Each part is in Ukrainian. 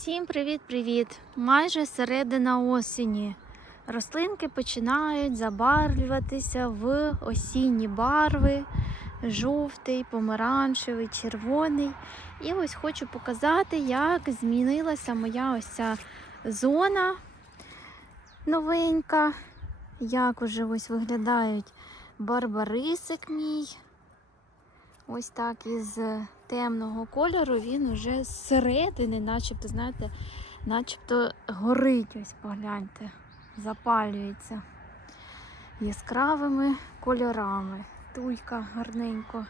Всім привіт-привіт! Майже середина осені. Рослинки починають забарвлюватися в осінні барви, жовтий, помаранчевий, червоний. І ось хочу показати, як змінилася моя ось ця зона новенька. Як уже ось виглядають барбарисик мій. Ось так із темного кольору він уже зсередини, начебто, знаєте, начебто горить, ось погляньте, запалюється яскравими кольорами. Туйка гарненько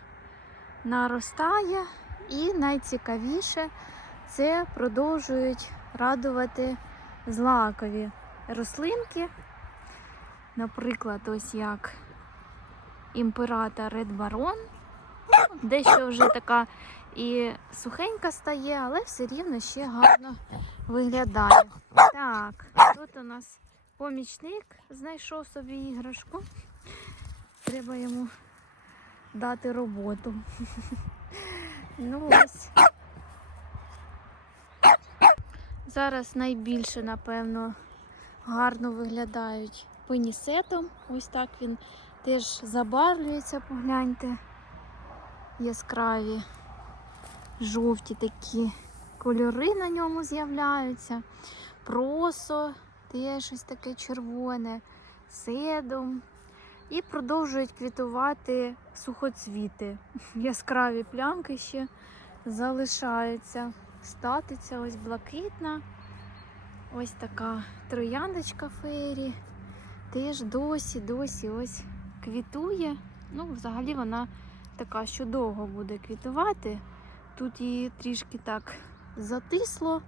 наростає, і найцікавіше це продовжують радувати злакові рослинки. Наприклад, ось як імператор Ред Барон дещо вже така і сухенька стає, але все рівно ще гарно виглядає. Так, тут у нас помічник знайшов собі іграшку. Треба йому дати роботу. Ну ось. Зараз найбільше, напевно, гарно виглядають пенісетом. Ось так він теж забарвлюється, погляньте яскраві жовті такі кольори на ньому з'являються. Просо теж ось таке червоне, седом. І продовжують квітувати сухоцвіти. Яскраві плямки ще залишаються. Статиця ось блакитна. Ось така трояндочка фейрі. Теж досі, досі ось квітує. Ну, взагалі вона така, що довго буде квітувати. Тут її трішки так затисло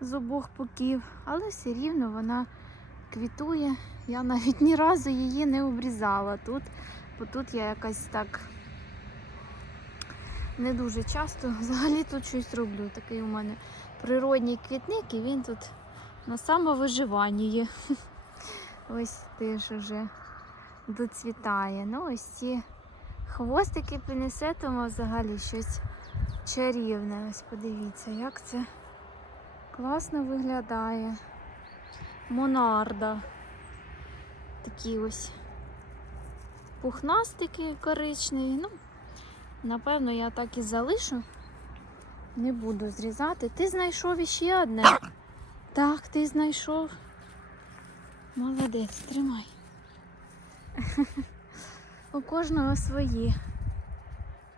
з обох боків, але все рівно вона квітує. Я навіть ні разу її не обрізала тут, бо тут я якась так не дуже часто взагалі тут щось роблю. Такий у мене природній квітник, і він тут на самовиживанні є. Ось теж уже доцвітає. Ну, ось ці Хвостики пенесетума взагалі щось чарівне. Ось подивіться, як це класно виглядає. Монарда. Такі ось пухнастики коричневі. Ну, напевно, я так і залишу. Не буду зрізати. Ти знайшов іще одне. Так, ти знайшов. Молодець, тримай. У кожного свої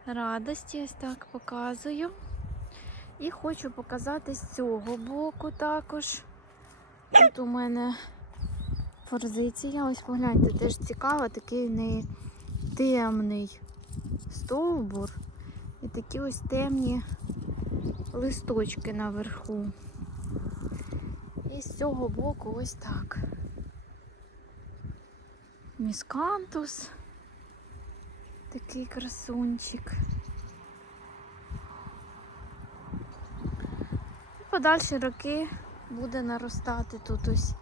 радості, ось так показую. І хочу показати з цього боку також. Тут у мене форзиція. Ось погляньте, теж цікаво, такий не темний стовбур і такі ось темні листочки наверху. І з цього боку ось так. Міскантус. Такий красунчик. І подальші роки буде наростати тут ось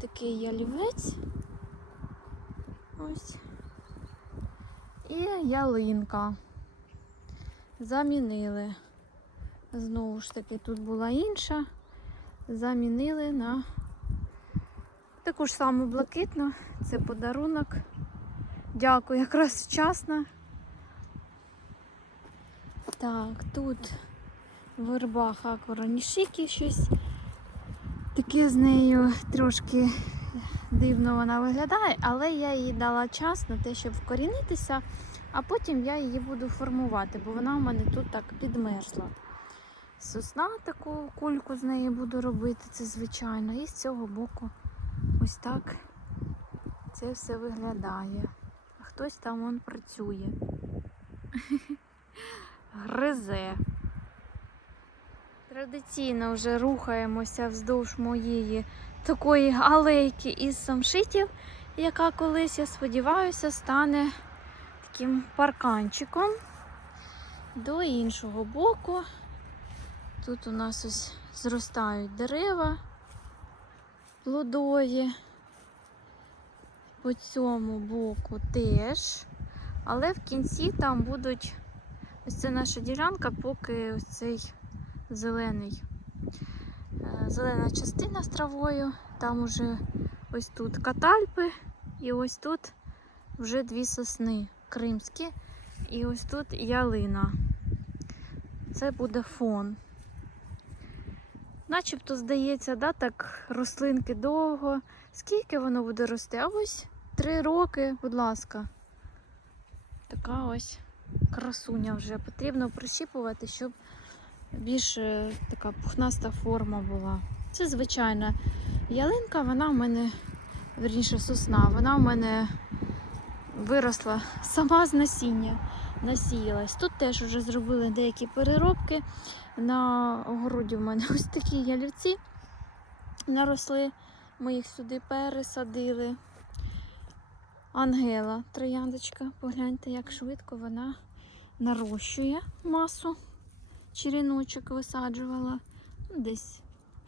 такий ялівець. Ось. І ялинка. Замінили. Знову ж таки, тут була інша. Замінили на таку ж саму блакитну. Це подарунок. Дякую, якраз вчасно. Так, тут верба хакоронішики щось. Таке з нею трошки дивно вона виглядає, але я їй дала час на те, щоб вкорінитися, а потім я її буду формувати, бо вона у мене тут так підмерзла. Сосна таку кульку з неї буду робити, це звичайно. І з цього боку ось так це все виглядає. Хтось там он працює. Гризе. Традиційно вже рухаємося вздовж моєї такої алейки із самшитів, яка колись, я сподіваюся, стане таким парканчиком. До іншого боку. Тут у нас ось зростають дерева плодові. По цьому боку теж. Але в кінці там будуть ось це наша ділянка, поки ось цей зелений зелена частина з травою. Там уже ось тут катальпи, і ось тут вже дві сосни кримські, і ось тут ялина. Це буде фон. Начебто, здається, да, так рослинки довго. Скільки воно буде рости? А ось три роки, будь ласка. Така ось красуня вже. Потрібно прищіпувати, щоб більш е, така пухнаста форма була. Це звичайна ялинка, вона в мене, верніше, сосна, вона в мене виросла сама з насіння, насіялась. Тут теж вже зробили деякі переробки. На огороді в мене ось такі ялівці наросли. Ми їх сюди пересадили. Ангела трояндочка, погляньте, як швидко вона нарощує масу. Черіночок висаджувала десь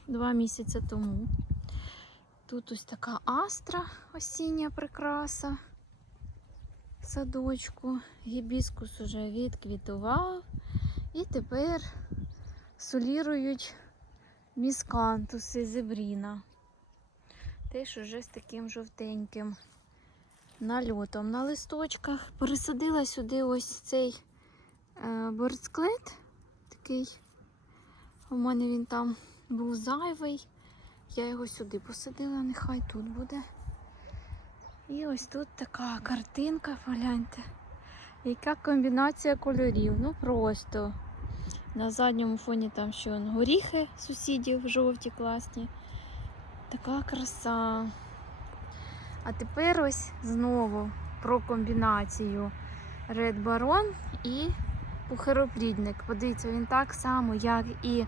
два місяці тому. Тут ось така астра осіння прикраса садочку. Гібіскус уже відквітував. І тепер солірують міскантуси зебріна. Теж уже з таким жовтеньким нальотом на листочках. Пересадила сюди ось цей е, борцклет. Такий. У мене він там був зайвий. Я його сюди посадила, нехай тут буде. І ось тут така картинка, погляньте. Яка комбінація кольорів. Ну просто. На задньому фоні там ще горіхи сусідів жовті, класні. Така краса. А тепер ось знову про комбінацію Red Baron і пухироплідник. Подивіться, він так само, як і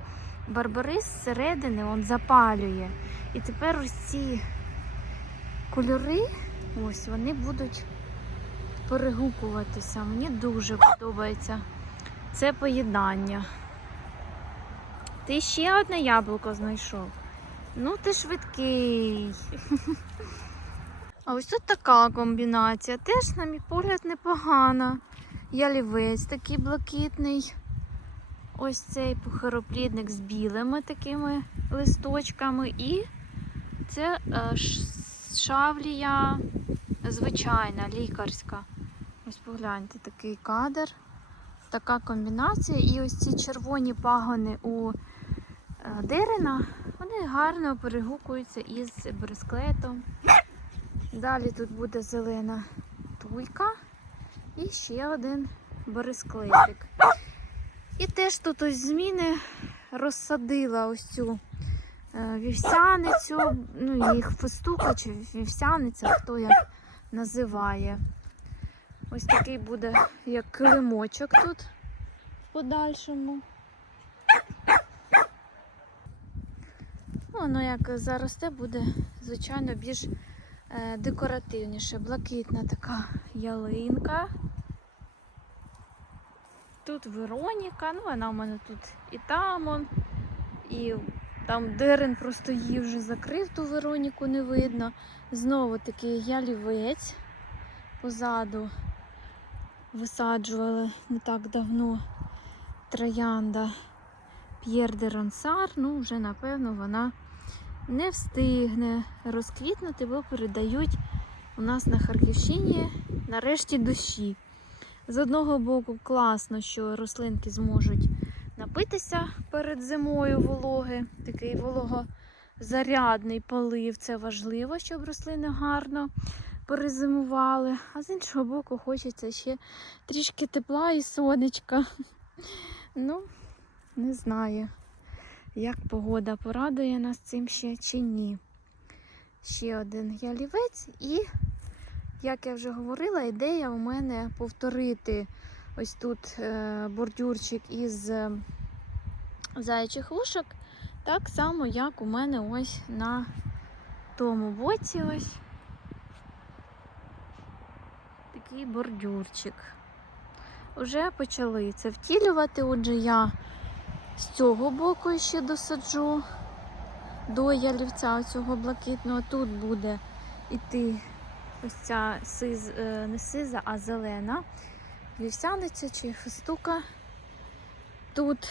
барбарис зсередини, він запалює. І тепер ось ці кольори, ось вони будуть перегукуватися. Мені дуже подобається це поєднання. Ти ще одне яблуко знайшов. Ну, ти швидкий. А ось тут така комбінація. Теж, на мій погляд, непогана. Ялівець такий блакитний. Ось цей пухароплідник з білими такими листочками. І це е, шавлія звичайна, лікарська. Ось погляньте, такий кадр. Така комбінація. І ось ці червоні пагони у е, дерена, вони гарно перегукуються із бресклетом. Далі тут буде зелена туйка і ще один бересклетик. І теж тут ось зміни розсадила ось цю е, вівсяницю, ну їх фестука чи вівсяниця, хто як називає. Ось такий буде як килимочок тут в подальшому. Ну, Воно як заросте, буде, звичайно, більш декоративніше. Блакитна така ялинка. Тут Вероніка, ну вона в мене тут і там, он, і там дерен просто її вже закрив, ту Вероніку не видно. Знову такий ялівець позаду висаджували не так давно троянда П'єр де Ронсар. Ну, вже напевно вона не встигне розквітнути, бо передають у нас на Харківщині нарешті дощі. З одного боку, класно, що рослинки зможуть напитися перед зимою вологи, такий вологозарядний полив. Це важливо, щоб рослини гарно перезимували. А з іншого боку, хочеться ще трішки тепла і сонечка. Ну, не знаю, як погода порадує нас цим ще чи ні. Ще один ялівець, і, як я вже говорила, ідея у мене повторити ось тут е, бордюрчик із е, зайчих вушок, так само, як у мене ось на тому боці ось такий бордюрчик. Уже почали це втілювати, отже, я з цього боку ще досаджу до ялівця цього блакитного. Тут буде йти ось ця сиз, е, не сиза, а зелена вівсяниця чи фестука. Тут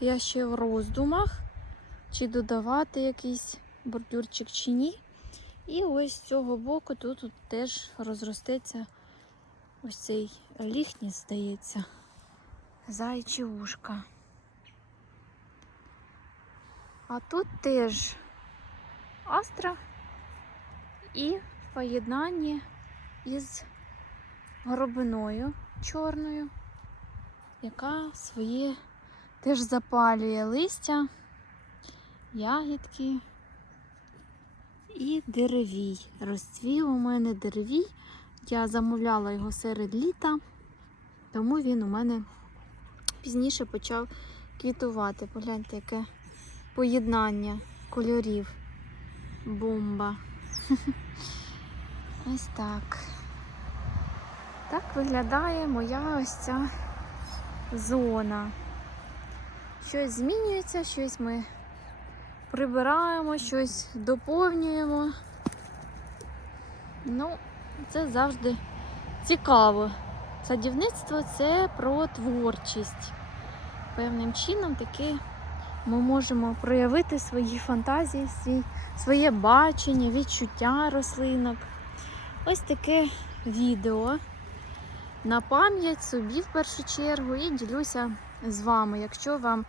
я ще в роздумах, чи додавати якийсь бордюрчик чи ні. І ось з цього боку тут, тут теж розростеться ось цей ліхніс, здається, зайчі ушка. А тут теж астра і в поєднанні із горобиною чорною, яка своє теж запалює листя, ягідки і деревій. Розцвів у мене деревій. Я замовляла його серед літа, тому він у мене пізніше почав квітувати. Погляньте, яке поєднання кольорів. Бомба. Ось так. Так виглядає моя ось ця зона. Щось змінюється, щось ми прибираємо, щось доповнюємо. Ну, це завжди цікаво. Садівництво це про творчість. Певним чином таки ми можемо проявити свої фантазії, своє бачення, відчуття рослинок. Ось таке відео на пам'ять собі в першу чергу і ділюся з вами. Якщо вам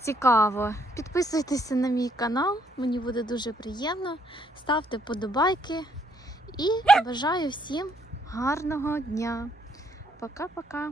цікаво, підписуйтеся на мій канал, мені буде дуже приємно. Ставте подобайки і бажаю всім гарного дня. Пока-пока.